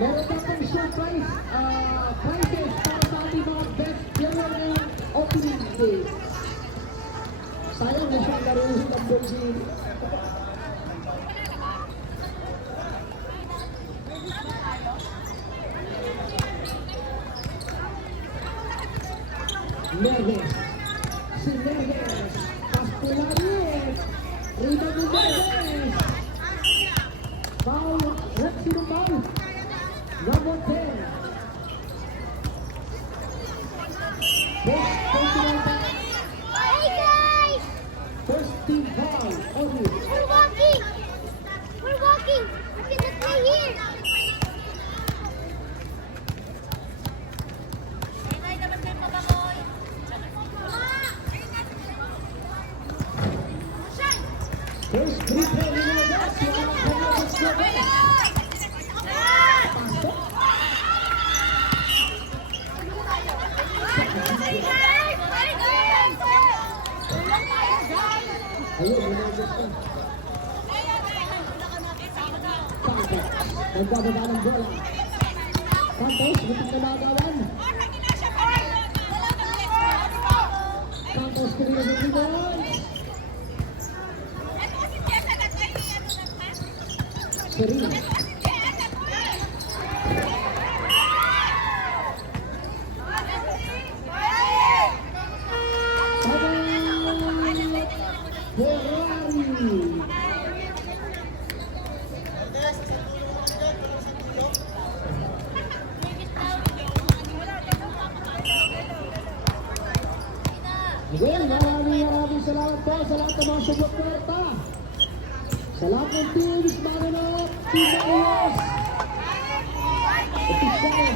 Meron pa pong surprise prizes para sa ating mga best player ng opening day. Sayang na siya karoon ng Brazil. Neves. Si Neves. Pastelaris. Rina Neves. Foul. Rexy ng foul. Number 10. Hey guys! First team foul. Only. We're walking! We're walking! We can play here! First free throw ni Neves. Ayun, Neves na. Nagbababa ng bola. Santos, butik na nagawan. Santos, kanina sa rebound. Serena. Ferrari. Again, maraming salamat po sa lahat ng mga sumuporta. Sa lahat ng teams, Manganap, Team Ayos, Opisyal.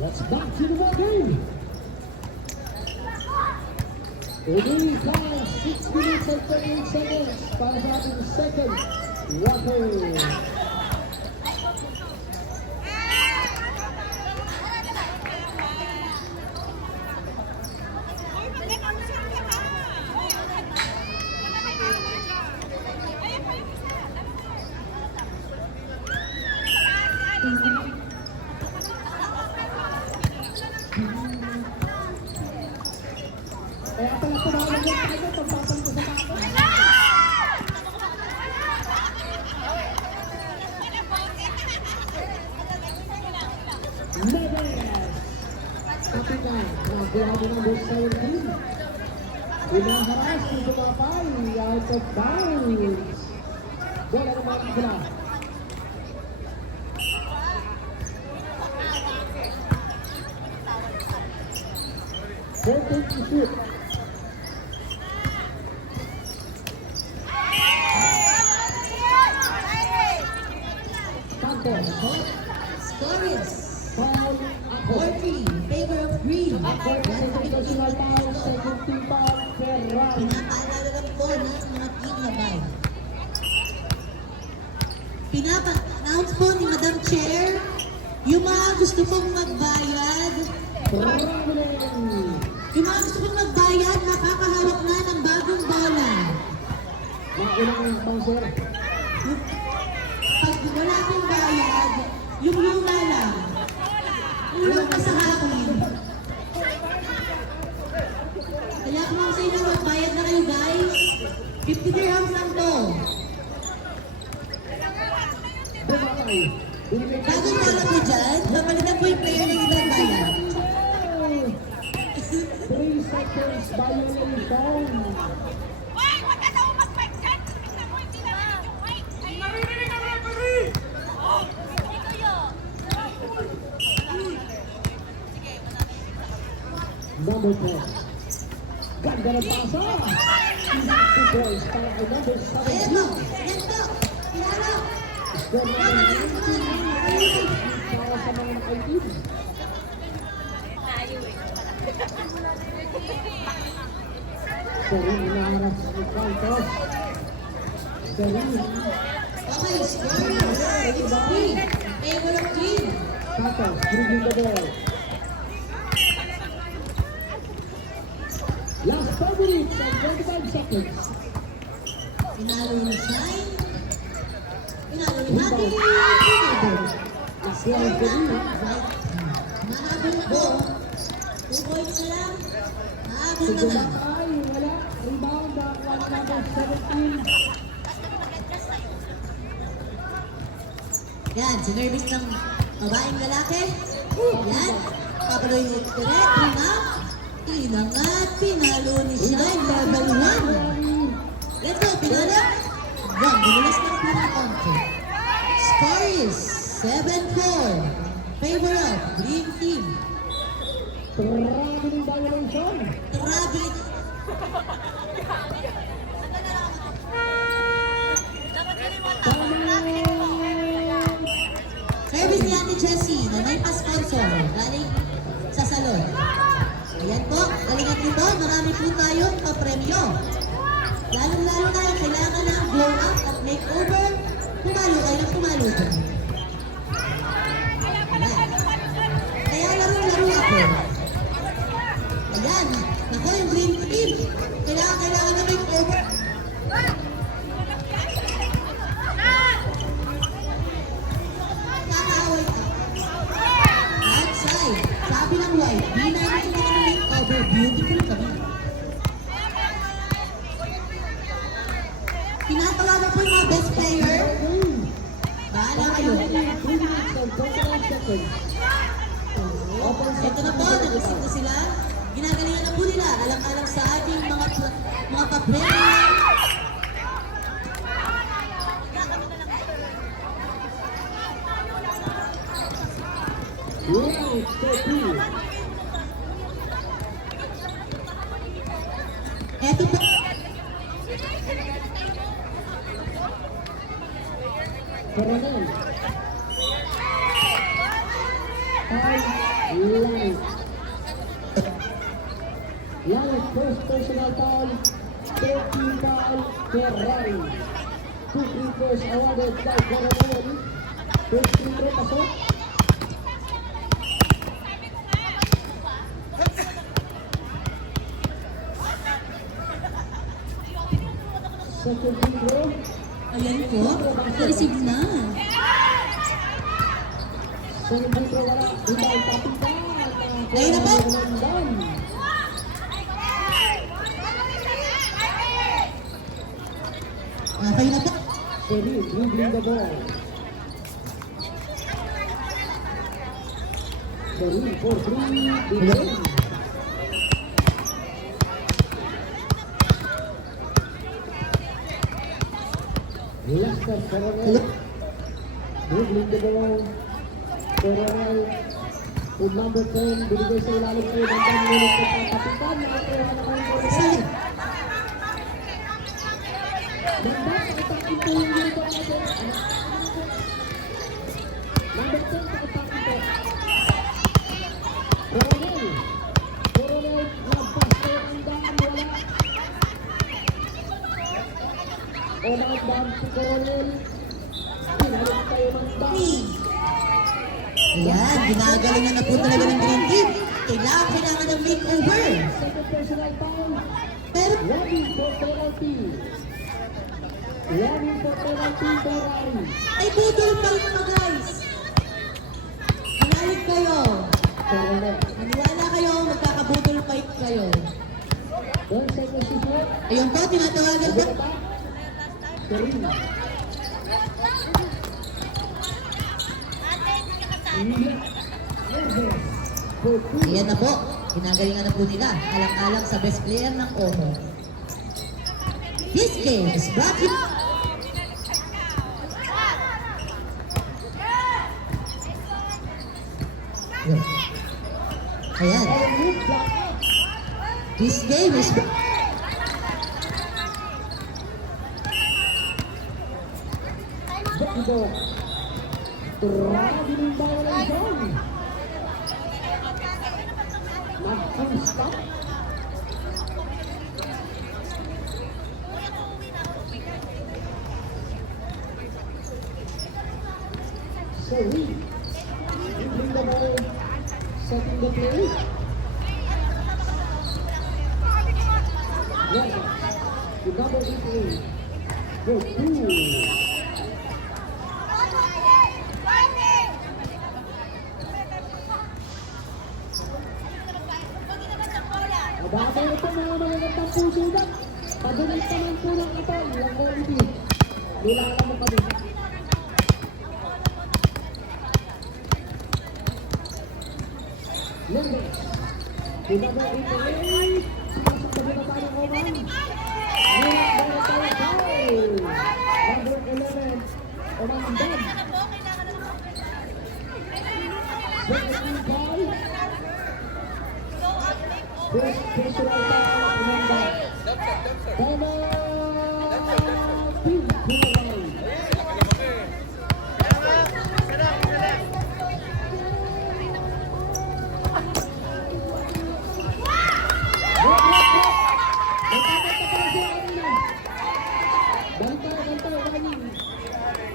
Let's back to the ball game. Only time, 6 minutes and 38 seconds para sa ating second quarter. Kaya pala tumakas yung tayo, pagpapang ko sa tapo. Neves! Kapitan, nagulado ng boss sa yung team. Inaharas yung tumapay, out of bounds. Bola ng mga kabila. Fourteen to shoot. Score is Foul, ako. 4-3, favor of green. Ako, personal foul, second team foul, Ferrari. Pinapaalala lang po ng mga team na bay. Pinapa-announce po ni Madam Chair, yung mga gusto pong magbayad, yung mga gusto pong magbayad, nakakahawak na ng bagong bola. Maunang bouncer. Pag wala pong bayad, yung luma lang. Yung luma sa akin. Kaya kung sa inyo magbayad na kayo guys, 50 dirhams lang to. Bagong bola po dyan, napalitan po yung player na ibang bayad. 3 seconds violation. Number 10. Ganda ng pasa. 2 points para kay number 17. Ayan po, ayan po, pinalo. Score number 19 para sa mga nakaitim. Serene inaharap sa Santos. Serene. Okay, score is Santos, dribbling the ball. Last 5 minutes and 25 seconds. Pinalo ni Shine. Pinalo ni Happy. Nakuha ang Peru. Mahabol na po. 2 points na lang. Mahabol Si na lang. Dumatay, wala. Rebound ang one number 17. Yan, sinervice ng babaeng lalaki. Yan. Papaloy ni Tere. Inangat. Pinalo ni Shine. Level 1. Let's go, pinalo. Yan, binulas ng pinaka-counter. Score is 7-4. Favor of Green Team. Traveling violation. Traveling. Service ni Ate Jessie na may pa-sponsor galing sa salon. Ayan po, galingan nito, marami po tayong pa-premyo. Lalo-lalo na yung kailangan ng glow up at makeover, pumalo kayo ng pumalo dyan. Ayan. Kaya laro-laro ako. Ayan, ako yung green team. Kailangan na makeover. Kakaaway ka. Outside, sabi ng white, di namin sila ng makeover, beautiful kami. Tinatawagan po yung mga best player. Bahala kayo. 3 minutes and 29 seconds. Ito na po, nag-isip na sila. Ginagalingan na po nila. Alang-alang sa ating mga pa-premyo. Right, 13. Ito po. Coronel. Light. Light, first personal foul. 13 foul, Ferrari. 2 free throws awarded by Coronel. First free throw pasok. Second free throw. Ayan po, na-receive na. Second free throw wala. Rebound Kapitan. Ayun na po. Okay na po. Seri dribbling the ball. Seri for 3. Dribbling. Lester Coronel. Dribbling the ball. Coronel. With number 10. Binigay sa ilalim ko ng 10 minutes ng kapitan. Nakakuha na naman ko. Solid. Ganda, nakatakin po yung dito natin. Number 10, nakatakin po. Coronel. Coronel, nagpas ko ang daan, wala. O nakadaan si Coronel. Pinalik tayo ng daan. Ayan, ginagalingan na po talaga ng Green Team. Kailangan ng makeover. Second personal foul. Pero, Running for penalty. Running for penalty, Ferrari. ay budol pa rin mga guys. Manalig kayo. Coronel. Maniwala kayo, magkakabudol fight kayo. Don't say the secret. Ayun po, tinatawagan po. Seri. Ayan na po, ginagalingan na po nila. Alang-alang sa best player ng OMO. This game is brought to you. Yes. Ayan. This game is Backdoor. Traveling violation. Nag-full stop. Seri. Dribbling the setting the play. Yes, the number 88. Good, 2. Ababa ito mga magagandang pusugat. Padalit naman po ng ito. Ilang quality. Nilakan mo kami. Lendes. The number 88. Pasok na dito tayo ng Oman. Number 11. Oman ang bag. Second ball. First personal foul, Umanda. Tama! Team Pinalay.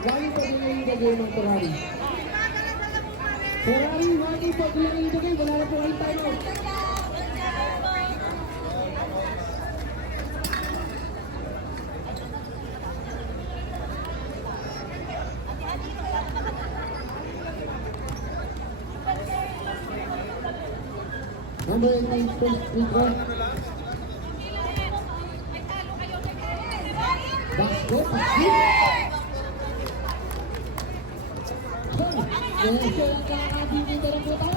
Wali pa din yung game ng Ferrari. Ferrari, wali pa din yung game. Wala na po kayong timeout. Number 18, free throw. Basket, basket. Yes, kakabinin na lang po tayo.